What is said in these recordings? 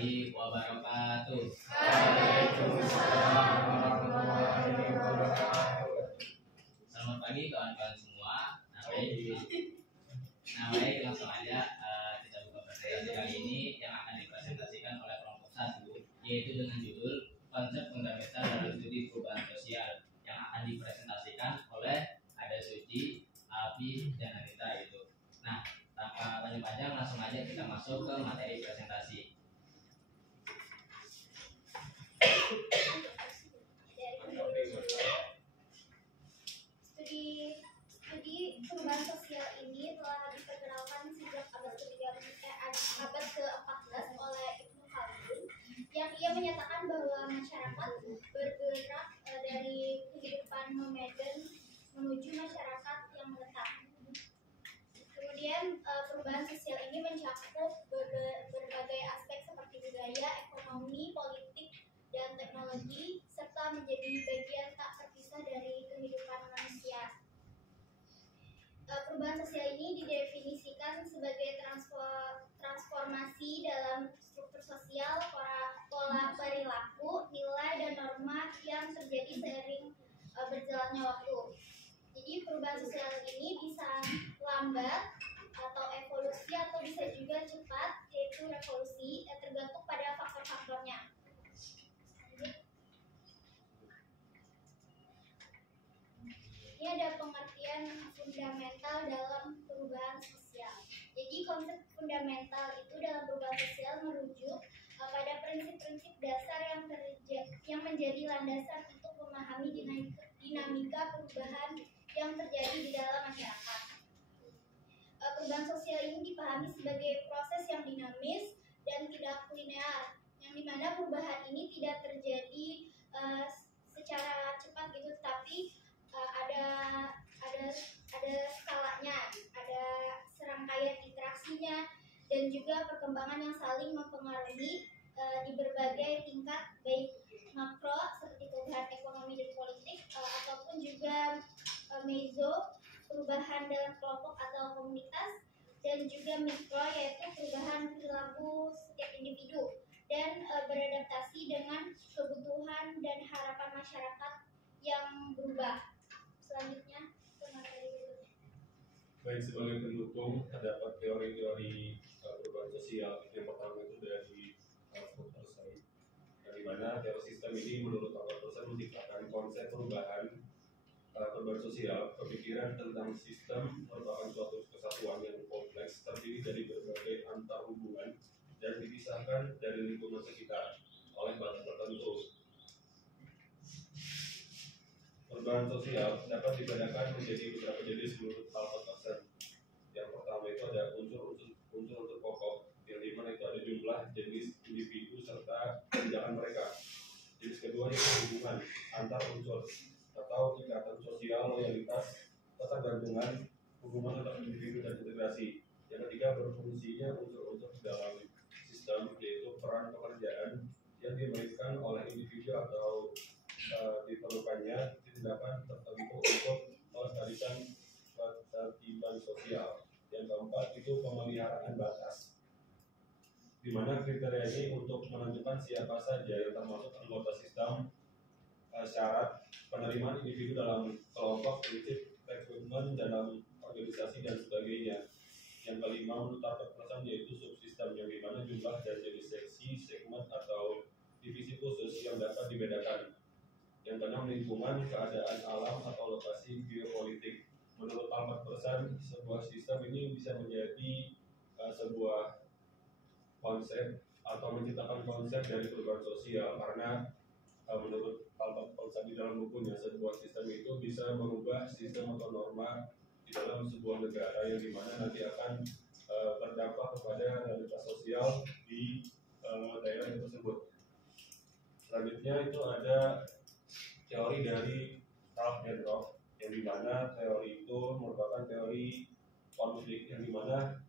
warahmatullahi wabarakatuh. Waalaikumsalam warahmatullahi wabarakatuh. Selamat pagi kawan-kawan semua. Nah baik, langsung aja kita buka presentasi kali ini yang akan dipresentasikan oleh kelompok 1, yaitu dengan judul konsep fundamental dalam studi perubahan sosial, yang akan dipresentasikan oleh Ada Suci, Abi, dan Anita itu. Nah, tanpa panjang-panjang langsung aja kita masuk ke materi presentasi. Studi perubahan sosial ini telah diperkenalkan sejak abad ke-14 oleh Ibnu Khaldun, yang ia menyatakan bahwa masyarakat bergerak dari kehidupan nomeden menuju masyarakat yang menetap. Kemudian perubahan sosial ini mencakup berbagai aspek seperti budaya, ekonomi, politik, dan teknologi, serta menjadi bagian tak terpisah dari kehidupan manusia. Perubahan sosial ini didefinisikan sebagai transformasi dalam struktur sosial, pola perilaku, nilai, dan norma yang terjadi seiring berjalannya waktu. Jadi perubahan sosial ini bisa lambat atau evolusi, atau bisa juga cepat, yaitu revolusi, tergantung pada faktor-faktornya. Ini ada pengertian fundamental dalam perubahan sosial. Jadi konsep fundamental itu dalam perubahan sosial merujuk pada prinsip-prinsip dasar yang menjadi landasan untuk memahami dinamika perubahan yang terjadi di dalam masyarakat. Perubahan sosial ini dipahami sebagai proses yang dinamis dan tidak linear, yang dimana perubahan ini tidak terjadi secara cepat gitu, tapi ada skalanya, ada serangkaian interaksinya, dan juga perkembangan yang saling mempengaruhi di berbagai tingkat, baik makro seperti perubahan ekonomi dan politik, ataupun juga meso, perubahan dalam kelompok atau komunitas, dan juga mikro, yaitu perubahan perilaku setiap individu dan beradaptasi dengan kebutuhan dan harapan masyarakat yang berubah. Selanjutnya, materi berikutnya. Baik, sebagai pendukung terdapat teori-teori perubahan sosial. Yang pertama itu dari Albert Einstein, di mana teori sistem ini menurut Albert Einstein menciptakan konsep perubahan sosial. Pemikiran tentang sistem merupakan suatu kesatuan yang kompleks, terdiri dari berbagai antar hubungan dan dipisahkan dari lingkungan sekitar oleh batas tertentu. Perubahan sosial dapat dibedakan menjadi beberapa jenis menurut Albert Einstein. Yang pertama itu ada unsur-unsur pokok, yang dimana itu ada jumlah, jenis, individu, serta tindakan mereka. Jenis kedua yaitu hubungan antar unsur atau ikatan sosial, loyalitas, ketergantungan, hubungan antar individu, dan integrasi. Yang ketiga berfungsinya unsur-unsur dalam sistem, yaitu peran pekerjaan yang dimainkan oleh individu atau diperlukannya tindakan tertentu untuk melestarikan ketertiban sosial. Yang keempat itu pemeliharaan batas, di mana kriteria ini untuk menentukan siapa saja yang termasuk anggota sistem, syarat penerimaan individu dalam kelompok, prinsip rekrutmen dalam organisasi, dan sebagainya. Yang kelima menurut Albert Einstein yaitu subsistem, yang dimana jumlah dan jenis seksi, segmen, atau divisi khusus yang dapat dibedakan. Yang keenam lingkungan, keadaan alam, atau lokasi geopolitik. Menurut Albert Einstein, sebuah sistem ini bisa menjadi sebuah konsep atau menciptakan konsep dari perubahan sosial, karena menurut Albert Einstein di dalam bukunya, sebuah sistem itu bisa mengubah sistem atau norma di dalam sebuah negara, yang dimana nanti akan berdampak kepada realitas sosial di daerah tersebut. Selanjutnya itu ada teori dari Ralph Bedrock, yang dimana teori itu merupakan teori konflik, yang dimana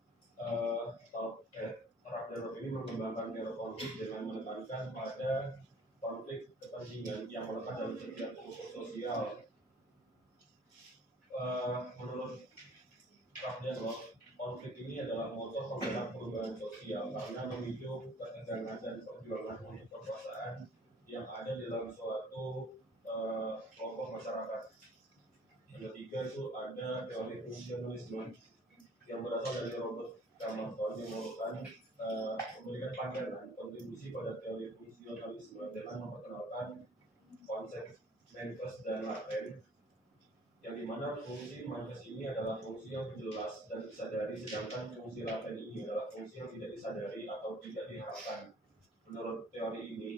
Ralph Bedrock ini mengembangkan teori konflik dengan menekankan pada konflik kepentingan yang melekat dalam setiap struktur sosial. Menurut Ralph Bedrock, konflik ini adalah motor penggerak perubahan sosial karena memicu ketegangan dan perjuangan untuk kekuasaan yang ada di dalam suatu kelompok masyarakat. Yang ketiga itu ada teori fungsionalisme yang berasal dari Robert Camerton yang memberikan pandangan kontribusi pada teori fungsionalisme dengan memperkenalkan konsep manifest dan laten, yang dimana fungsi manifest ini adalah fungsi yang jelas dan disadari, sedangkan fungsi laten ini adalah fungsi yang tidak disadari atau tidak diharapkan. Menurut teori ini,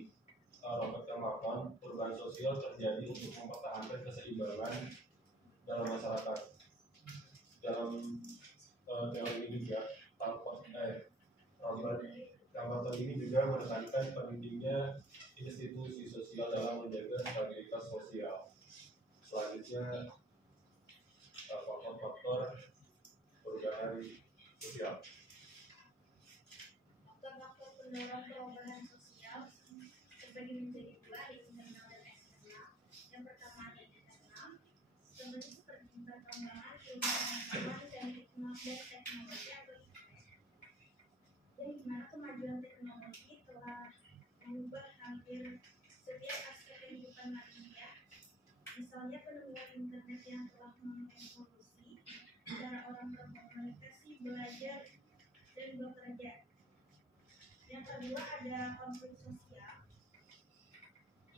Robert Camerton, perubahan sosial terjadi untuk mempertahankan keseimbangan dalam masyarakat. Dalam teori ini juga, Robert Camerton ini juga menekankan pentingnya institusi sosial dalam menjaga stabilitas sosial. Selanjutnya, faktor-faktor perubahan sosial. Faktor-faktor pendorong perubahan sosial terbagi menjadi dua, internal dan eksternal. Yang pertama ada internal, contohnya seperti perkembangan ilmu pengetahuan dan teknologi atau yang dimana kemajuan teknologi telah mengubah hampir setiap aspek kehidupan manusia. Misalnya penemuan internet yang telah mengevolusi cara orang berkomunikasi, belajar, dan bekerja. Yang kedua ada konflik sosial,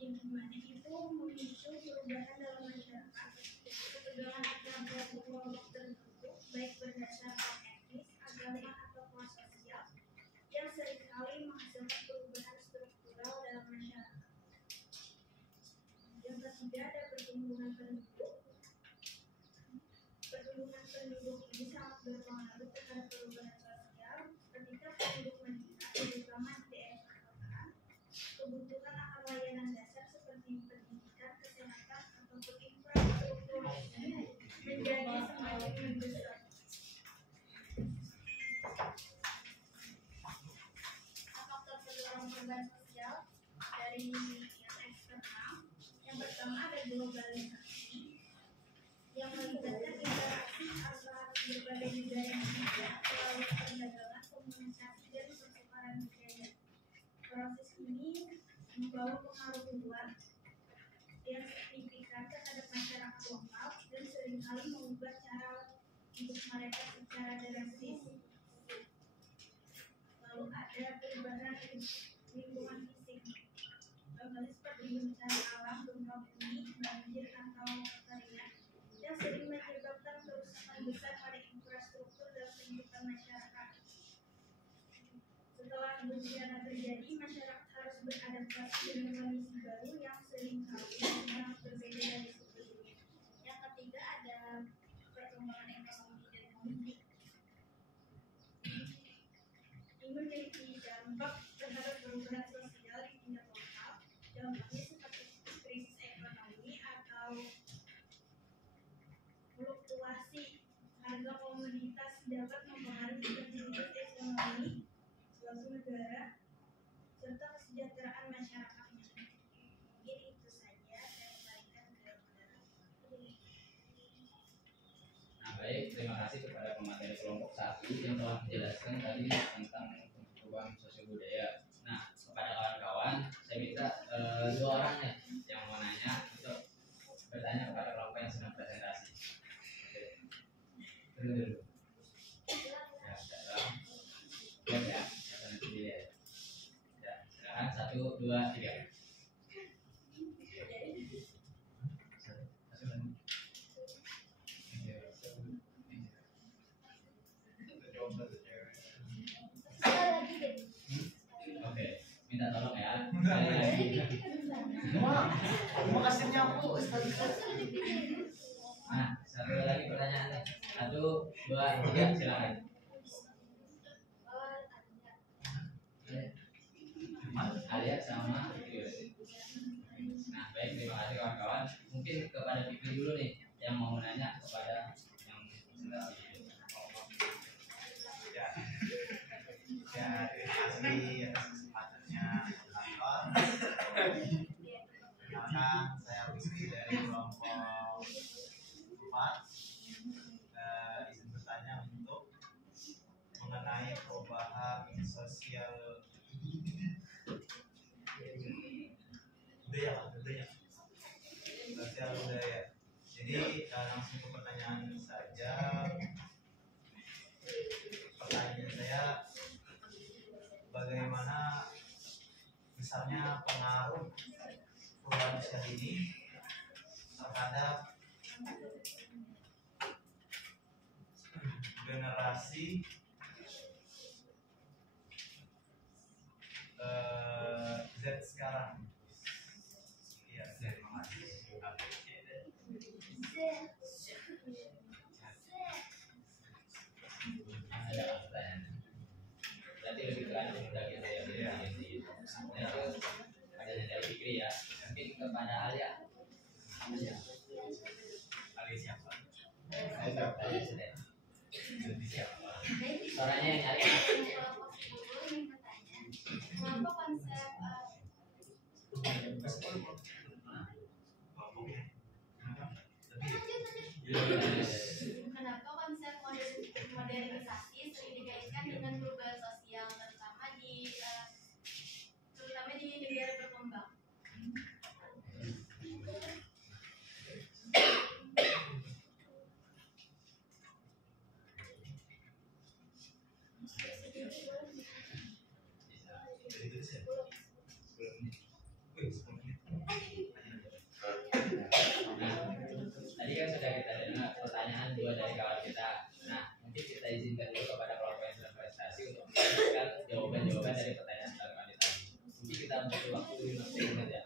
yang dimana itu memicu perubahan dalam masyarakat, ketegangan antara kelompok tertentu, baik berdasarkan etnis, agama, atau kelas sosial, yang seringkali menghasilkan perubahan struktural dalam masyarakat. Yang ketiga ada pertumbuhan penduduk. Pertumbuhan penduduk ini sangat berpengaruh terhadap perubahan sosial. Ketika penduduk meningkat, terutama di daerah perkotaan, kebutuhan akan layanan dasar seperti pendidikan, kesehatan, ataupun infrastruktur menjadi semakin mendesak. Faktor pendorong perubahan sosial dari yang eksternal, yang pertama ada globalisasi yang melibatkan interaksi antara berbagai negara Indonesia melalui perdagangan, komunikasi, dan pertukaran budaya. Proses ini membawa pengaruh luar yang signifikan terhadap masyarakat lokal dan seringkali mengubah cara hidup mereka secara drastis. Lalu ada perubahan lingkungan fisik, contohnya seperti bencana alam, gempa bumi, banjir, atau kekeringan yang sering menyebabkan kerusakan besar pada infrastruktur dan kehidupan masyarakat. Setelah bencana terjadi, masyarakat harus beradaptasi dengan kondisi baru yang seringkali sangat berbeda dari sebelumnya. Yang ketiga ada perkembangan ekonomi dan politik. Ini memiliki dampak terhadap perubahan sosial di tingkat lokal. Dampaknya seperti krisis ekonomi atau fluktuasi harga komoditas dapat mempengaruhi aktivitas ekonomi suatu negara serta kesejahteraan masyarakatnya. Mungkin itu saja saya kembalikan ke saudara. Nah, baik, terima kasih kepada pemateri kelompok 1 yang telah menjelaskan tadi tentang perubahan sosial budaya. Nah, kepada kawan-kawan, saya minta 2 orang nih yang mau nanya untuk bertanya kepada kelompok yang sedang presentasi. Oke. Dulu. Ya, nanti dilihat. Ya, silakan 1, 2, 3. Oke, minta tolong ya. Mau kasih nyapu. Nah, 1 lagi pertanyaan nih. 1, 2, 3, silakan. Alia sama Yus. Nah, baik, terima kasih kawan-kawan. Mungkin kepada Pipi dulu nih yang mau menanya kepada yang presentasi. Ya, terima kasih atas kesempatannya kantor. Perkenalkan, saya Rizky dari kelompok 4. Izin bertanya untuk budaya. Sosial budaya. Jadi langsung ke pertanyaan saja. Pertanyaan saya, bagaimana besarnya pengaruh perubahan sosial ini terhadap generasi Z sekarang? Iya, terima kasih. Ada pertanyaan. Berarti lebih ke anak muda gitu ya. Nah, itu ada dari Fikri ya. Mungkin kepada Alia. Alia siapa? Alia sudah. Suaranya yang nyari. Kenapa konsep kenapa konsep modernisasi sering dikaitkan dengan perubahan sosial, terutama di negara berkembang? Tadi kan sudah kita dengar pertanyaan dua dari kawan kita. Nah, mungkin kita izinkan dulu kepada kelompok yang sudah prestasi untuk menjelaskan jawaban-jawaban dari pertanyaan kawan kita. Mungkin kita butuh waktu 15 menit ya.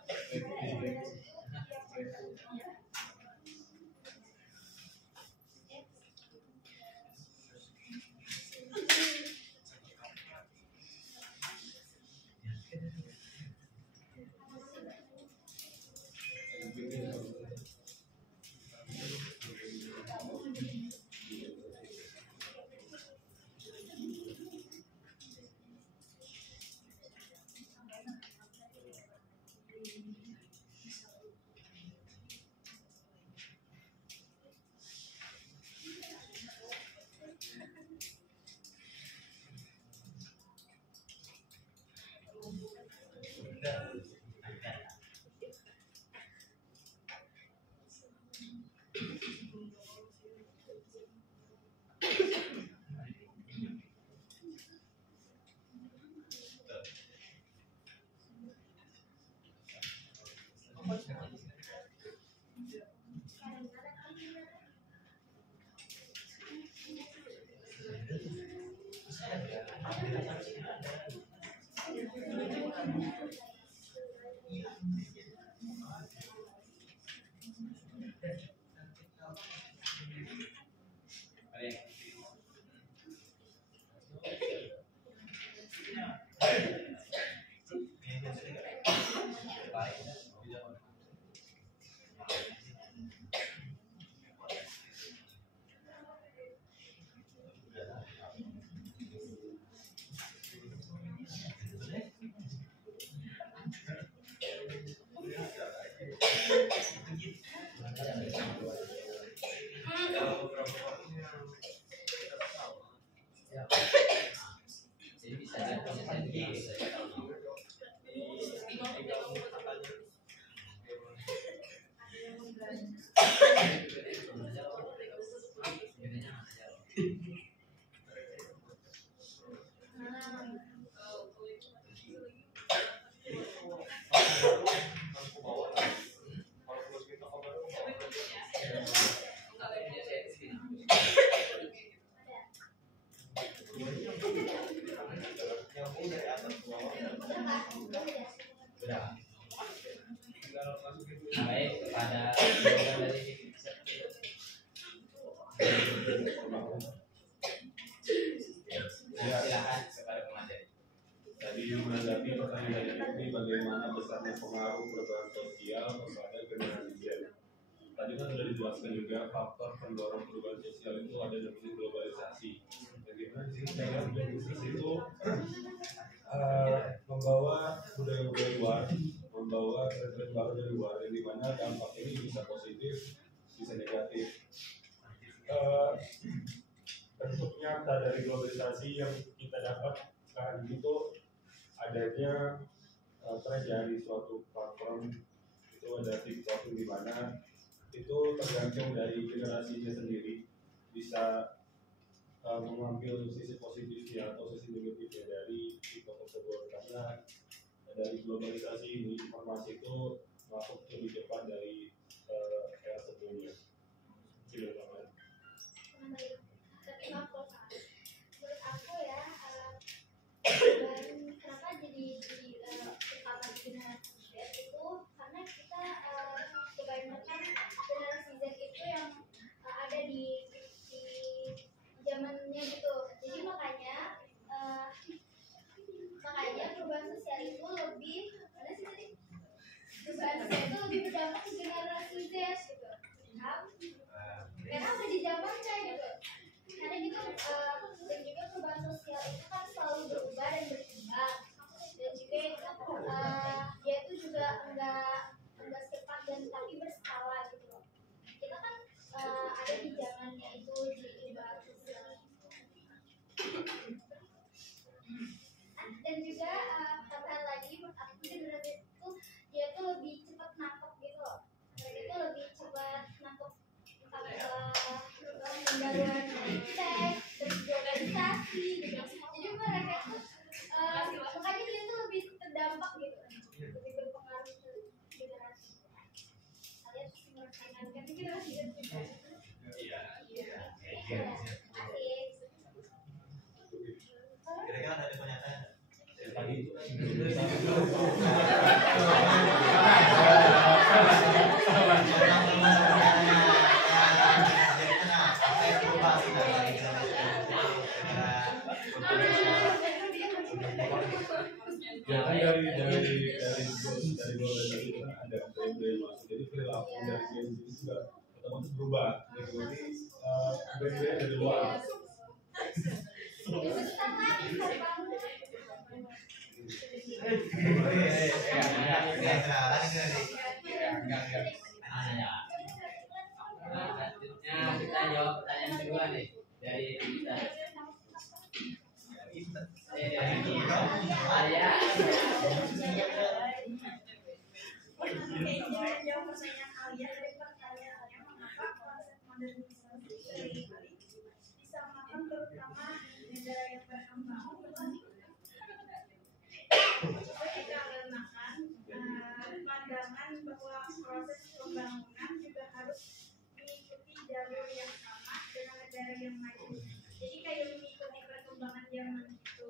Jadi bisa diproses gitu. Baik, kepada jawaban dari silakan kepada pemateri. Tadi menanggapi pertanyaan dari Fikri, bagaimana besarnya pengaruh perubahan sosial kepada generasi Z. Tadi kan sudah dijelaskan juga faktor pendorong perubahan sosial itu ada namanya globalisasi. Bagaimana sih globalisasi itu membawa budaya-budaya luar, membawa tren-tren baru dari luar, yang dimana dampak ini bisa positif, bisa negatif. Bentuk nyata dari globalisasi yang kita dapat sekarang itu adanya tren dari suatu platform itu ada TikTok di mana itu tergantung dari generasinya sendiri bisa mengambil sisi positifnya atau sisi negatifnya dari TikTok tersebut, karena dari globalisasi ini informasi itu masuk lebih cepat dari era sebelumnya. Gitu, teman. Tapi maaf loh, Kak. Menurut aku ya, perubahan kenapa jadi utama di generasi Z itu karena kita kebanyakan generasi Z itu yang ada di zamannya gitu. Jadi makanya perubahan sosial itu lebih mana sih tadi? Perubahan sosial itu lebih berdampak ke generasi Z gitu. Karena udah di zamannya gitu. Karena gitu dan juga perubahan sosial itu kan selalu berubah dan berkembang. Dan juga itu dia itu juga enggak cepat dan tapi berskala gitu loh. Kita kan ada di zamannya itu di perubahan sosial. Dan juga tambahan lagi menurut aku generasi itu dia tuh lebih cepat nangkep gitu loh. Mereka itu lebih cepat nangkep pembaruan teks dan globalisasi gitu. Jadi mereka tuh makanya dia tuh lebih terdampak gitu, lebih berpengaruh ke generasi. Kalian pasti merasakan kan generasi juga. Iya. Kira-kira ada pernyataan Tadi itu ya kan dari globalisasi itu kan ada brand-brand masuk, jadi perilaku dari Gen Z itu juga otomatis berubah. Jadi brand-brand dari luar. Selanjutnya kita jawab pertanyaan kedua nih dari kita. Alia. Jawab pertanyaan Alia dari pertanyaannya, mengapa konsep modernisasi disamakan terutama negara yang berkembang? Dikarenakan pandangan bahwa proses pembangunan juga harus mengikuti jalur yang sama dengan negara yang maju. Jadi kayak mengikuti perkembangan zaman itu.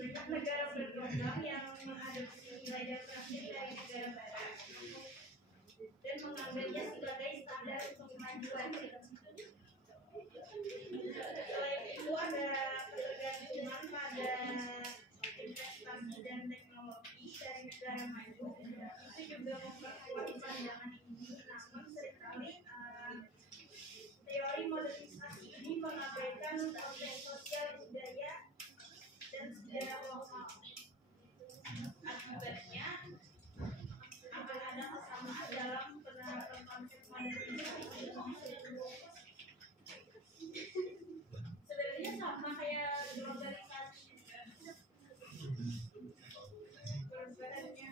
Banyak negara berkembang yang mengadopsi nilai demokrasi dari negara barat dan mengambilnya sebagai standar untuk kemajuan. Selain itu ada ketergantungan pada investasi dan teknologi dari negara maju. Itu juga memperkuat pandangan ini, namun seringkali teori modernisasi ini mengabaikan konteks sosial budaya dan sejarah lokal. Akibatnya akan ada kesamaan dalam penerapan konsep modernisasi. Sebenarnya sama kayak globalisasi juga. Perubahannya.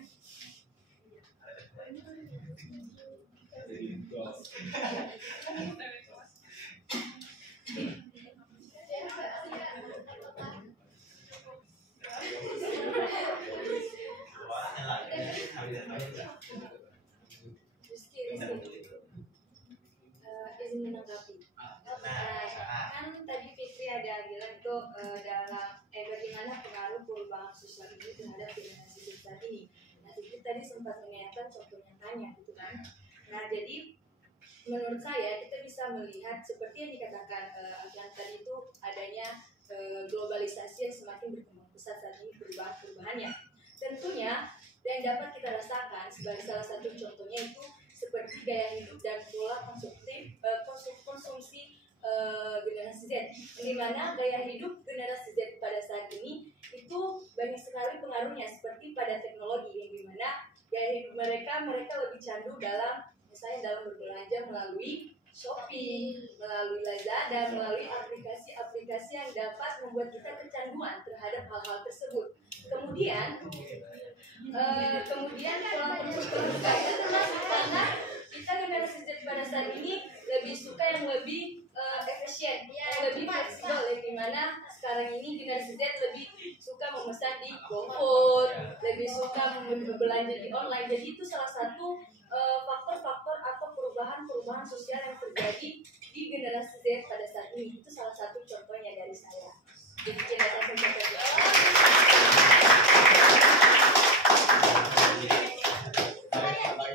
Izin menanggapi. Kan tadi Fikri ada bilang itu dalam bagaimana pengaruh perubahan sosial ini terhadap generasi saat ini. Nah, Fikri tadi sempat mengingatkan contoh nyatanya, gitu kan. Nah, jadi menurut saya kita bisa melihat seperti yang dikatakan Adlan tadi itu adanya globalisasi yang semakin berkembang pesat saat ini, perubahannya. Tentunya yang dapat kita rasakan sebagai salah satu contohnya itu seperti gaya hidup dan pola konsumsi generasi Z, di mana gaya hidup generasi Z pada saat ini itu banyak sekali pengaruhnya seperti pada teknologi, yang dimana gaya hidup mereka lebih candu dalam misalnya dalam berbelanja melalui Shopee, melalui Lazada, melalui aplikasi-aplikasi yang dapat membuat kita kecanduan terhadap hal-hal tersebut. Kemudian pola konsumsi terbuka itu termasuk karena kita generasi Z pada saat ini lebih suka yang lebih efisien, yang lebih fleksibel, yang dimana sekarang ini generasi Z lebih suka memesan di GoFood, lebih suka berbelanja di online. Jadi itu salah satu faktor-faktor atau perubahan-perubahan sosial yang terjadi di generasi Z pada saat ini. Itu salah satu contohnya dari saya. Jadi kita akan contohnya.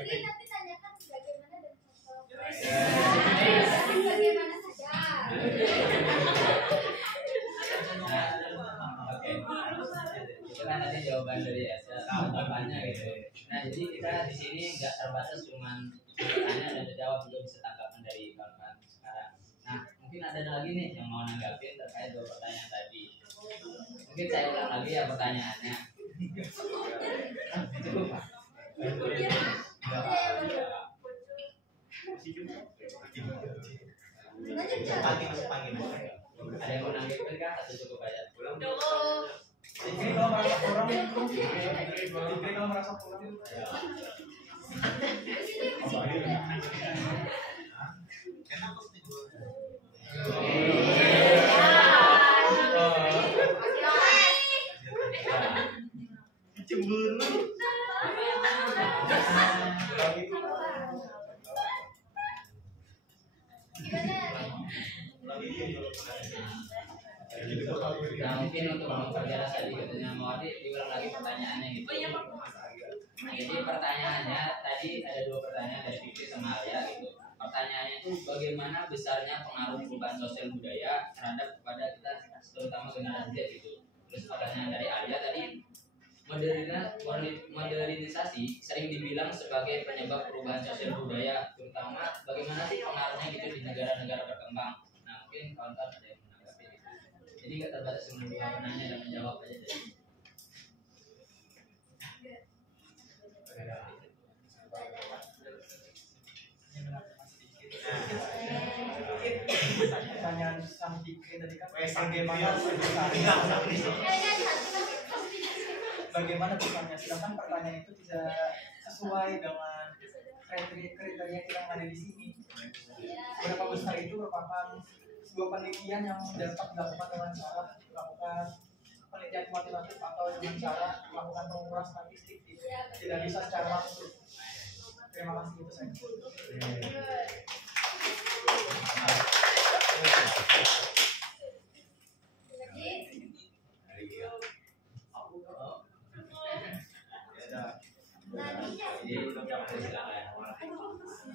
Nanti tanyakan bagaimana dan bagaimana saja. Oke, itu kan tadi jawaban dari tanggapannya gitu. Nah, jadi kita di sini nggak terbatas cuman bertanya dan menjawab, juga bisa tanggapan dari kawan-kawan sekarang. Nah, mungkin ada lagi nih yang mau nanggapin terkait 2 pertanyaan tadi. Mungkin saya ulang lagi ya pertanyaannya. Cukup, Pak? Ada yang mau nanggapin kah atau cukup aja? Kalau merasa kurang, kalau merasa kurang. Cemburu. Nah, mungkin untuk memperjelas tadi katanya mau diulang lagi pertanyaannya gitu. Jadi pertanyaannya tadi ada 2 pertanyaan dari Fikri sama Alia gitu. Pertanyaannya itu bagaimana besarnya pengaruh perubahan sosial budaya terhadap kepada kita terutama generasi Z gitu. Terus pertanyaan dari Alia tadi modernisasi sering dibilang sebagai penyebab perubahan sosial budaya, terutama bagaimana sih pengaruhnya gitu di negara-negara berkembang. Nah, mungkin kawan-kawan ada yang menanggapi gitu. Jadi nggak terbatas cuma 2 penanya dan menjawab aja deh. Pertanyaan sang Fikri tadi kan bagaimana besarnya, sedangkan pertanyaan itu tidak sesuai dengan kriteria yang ada di sini. Berapa besar itu merupakan sebuah penelitian yang dapat dilakukan dengan cara melakukan penelitian kuantitatif atau dengan cara melakukan pengukuran statistik, tidak bisa secara langsung. Terima kasih, itu saja.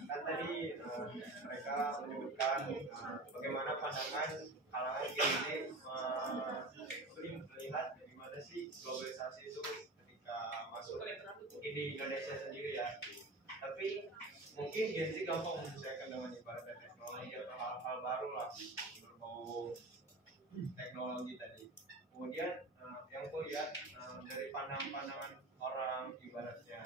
Kan tadi mereka menyebutkan bagaimana pandangan kalangan ini melihat bagaimana sih globalisasi itu ketika masuk mungkin di Indonesia sendiri ya. Tapi mungkin Gen Z gampang menyesuaikan dengan ibarat teknologi atau hal-hal baru lah, berbau teknologi tadi. Kemudian yang aku lihat dari pandangan orang ibaratnya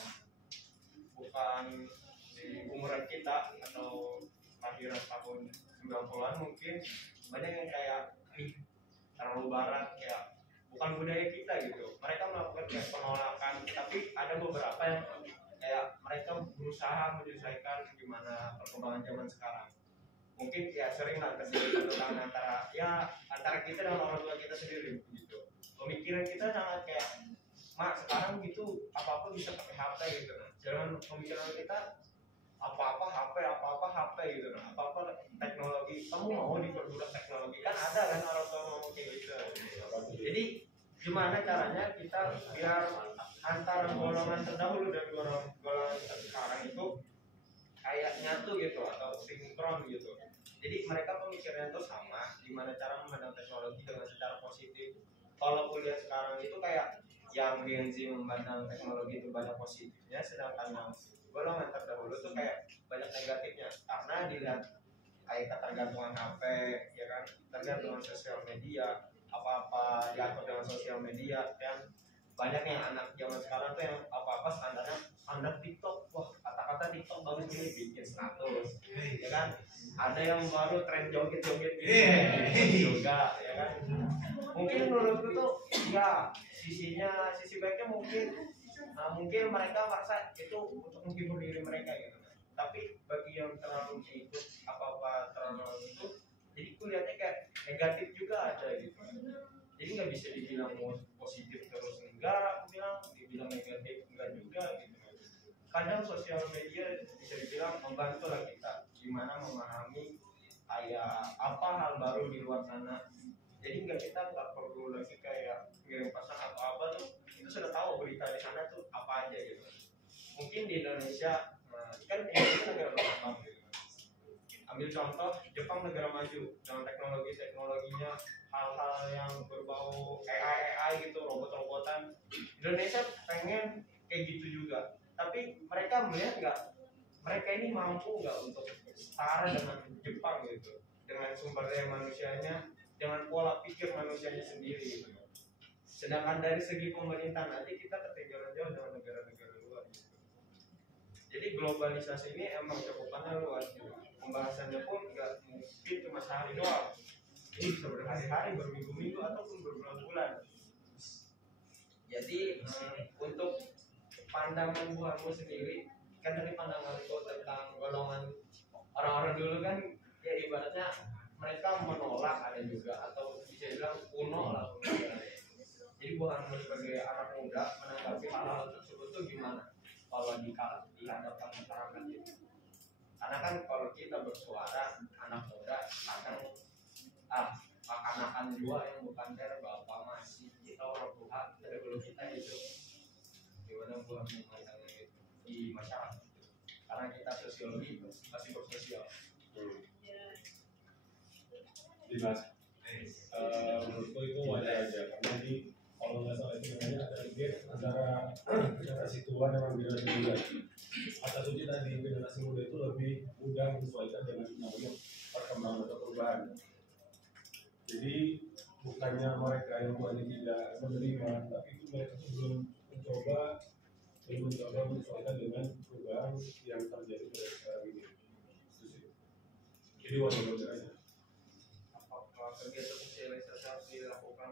bukan di umuran kita atau lahiran tahun 90-an mungkin banyak yang kayak terlalu barat, kayak bukan budaya kita gitu. Mereka melakukan kayak penolakan, tapi ada beberapa yang kayak mereka berusaha menyesuaikan gimana perkembangan zaman sekarang. Mungkin ya sering lah terjadi pertentangan antara kita dan orang tua kita sendiri gitu. Pemikiran kita sangat kayak mak sekarang gitu apa-apa bisa pakai HP gitu. Jangan pemikiran kita apa-apa HP gitu, apa-apa teknologi. Kamu mau diperbudak teknologi, kan ada kan orang tua ngomong kayak gitu. Jadi gimana caranya kita biar antara golongan terdahulu dan golongan sekarang itu kayak nyatu gitu atau sinkron gitu. Jadi mereka pemikirannya itu sama, gimana cara memandang teknologi dengan secara positif. Kalau kuliah sekarang itu kayak yang Gen Z memandang teknologi itu banyak positifnya, sedangkan yang golongan terdahulu itu kayak banyak negatifnya karena dilihat kayak ketergantungan HP, ya kan, tergantungan sosial media, apa-apa diatur dengan sosial media, dan banyak yang anak zaman sekarang tuh yang apa-apa standar TikTok. Wah, kata-kata TikTok bagus ini bikin status, ya kan. Ada yang baru tren joget-joget juga, ya kan. Mungkin menurutku tuh ya sisi baiknya mungkin Nah, mungkin mereka merasa itu untuk menghibur diri mereka gitu. Tapi bagi yang terlalu ikut apa-apa terlalu itu, jadi kuliahnya kayak negatif juga ada gitu. Jadi nggak bisa dibilang positif terus enggak, dibilang negatif enggak juga gitu. Kadang sosial media bisa dibilang membantu lah kita gimana memahami kayak apa hal baru di luar sana. Jadi kita nggak perlu lagi kayak ngirim pesan atau apa tuh, kita sudah tahu berita di sana tuh apa aja gitu. Mungkin di Indonesia kan Indonesia negara berkembang gitu. Ambil contoh Jepang negara maju dengan teknologinya, hal-hal yang berbau AI gitu, robot-robotan. Indonesia pengen kayak gitu juga, tapi mereka melihat nggak mereka ini mampu nggak untuk setara dengan Jepang gitu, dengan sumber daya manusianya, dengan pola pikir manusianya sendiri gitu. Sedangkan dari segi pemerintah nanti kita ketinggalan jauh dengan negara-negara luar gitu. Jadi globalisasi ini emang cakupannya luas gitu. Pembahasannya pun nggak mungkin cuma sehari doang. Ini bisa berhari-hari, berminggu-minggu ataupun berbulan-bulan. Jadi untuk pandangan buahmu sendiri, kan dari pandangan kau tentang golongan orang-orang dulu kan ya ibaratnya mereka menolak ada juga atau bisa bilang kuno lah. Jadi buahmu sebagai anak muda menanggapi hal-hal tersebut tuh gimana kalau dihadapkan masyarakat gitu? Karena kan kalau kita bersuara anak muda kadang anak-anak dua yang bukan dari bapak masih kita orang tua dari dulu kita itu gimana buah memandangnya itu di masyarakat itu. Karena kita sosiologi masih bersosial. Jelas. Menurutku itu wajar aja karena di kalau nggak salah itu namanya ada gap antara generasi tua dengan generasi muda. Kata Suci tadi generasi muda itu lebih mudah menyesuaikan dengan namanya perkembangan atau perubahan. Jadi bukannya mereka yang tuanya tidak menerima, tapi itu mereka tuh belum mencoba menyesuaikan dengan perubahan yang terjadi pada sekarang ini. Jadi wajar aja. Apakah kegiatan sosialisasi harus dilakukan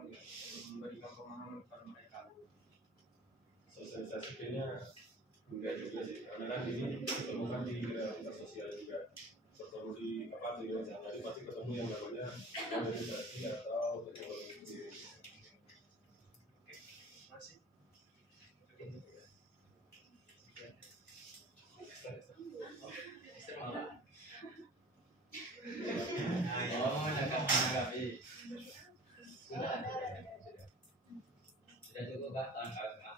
memberikan pemahaman kepada mereka? Sosialisasi kayaknya enggak juga sih, karena kan ini ditemukan di realitas sosial juga. Bertemu di apa di luar sana, pasti ketemu yang namanya organisasi atau teknologi sendiri. Masih. Sudah cukup Pak tahun kelima.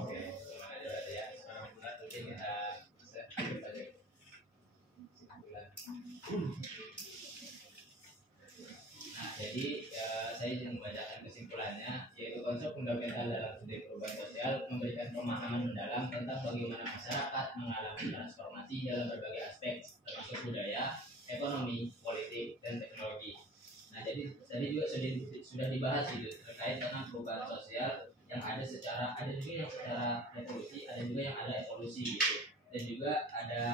Oke, kemana aja berarti ya. Sekarang bulan mungkin kita lanjut aja. Nah, jadi saya ingin membacakan kesimpulannya, yaitu konsep fundamental dalam studi perubahan sosial memberikan pemahaman mendalam tentang bagaimana masyarakat mengalami transformasi dalam berbagai aspek, termasuk budaya, ekonomi, politik, dan teknologi. Nah, jadi tadi juga sudah dibahas itu terkait tentang perubahan sosial yang ada juga yang secara revolusi, ada juga yang ada evolusi gitu, dan juga ada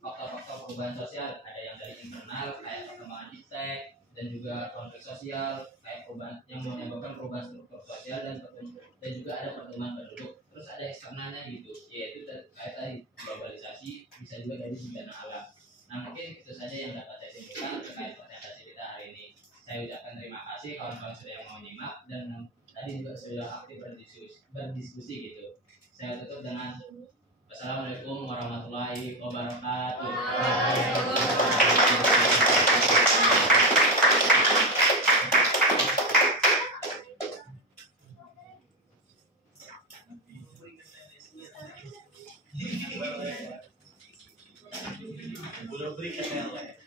faktor-faktor perubahan sosial, ada yang dari internal kayak perkembangan iptek, dan juga konflik sosial kayak perubahan yang menyebabkan perubahan struktur sosial dan juga ada pertumbuhan penduduk. Terus ada eksternalnya gitu, yaitu terkait tadi globalisasi, bisa juga dari bencana alam. Nah, mungkin itu saja yang dapat saya simpulkan terkait presentasi kita hari ini. Saya ucapkan terima kasih kawan-kawan sudah yang mau nyimak dan tadi juga sudah aktif berdiskusi gitu. Saya tutup dengan Wassalamualaikum warahmatullahi wabarakatuh. Boleh berikan yang lain.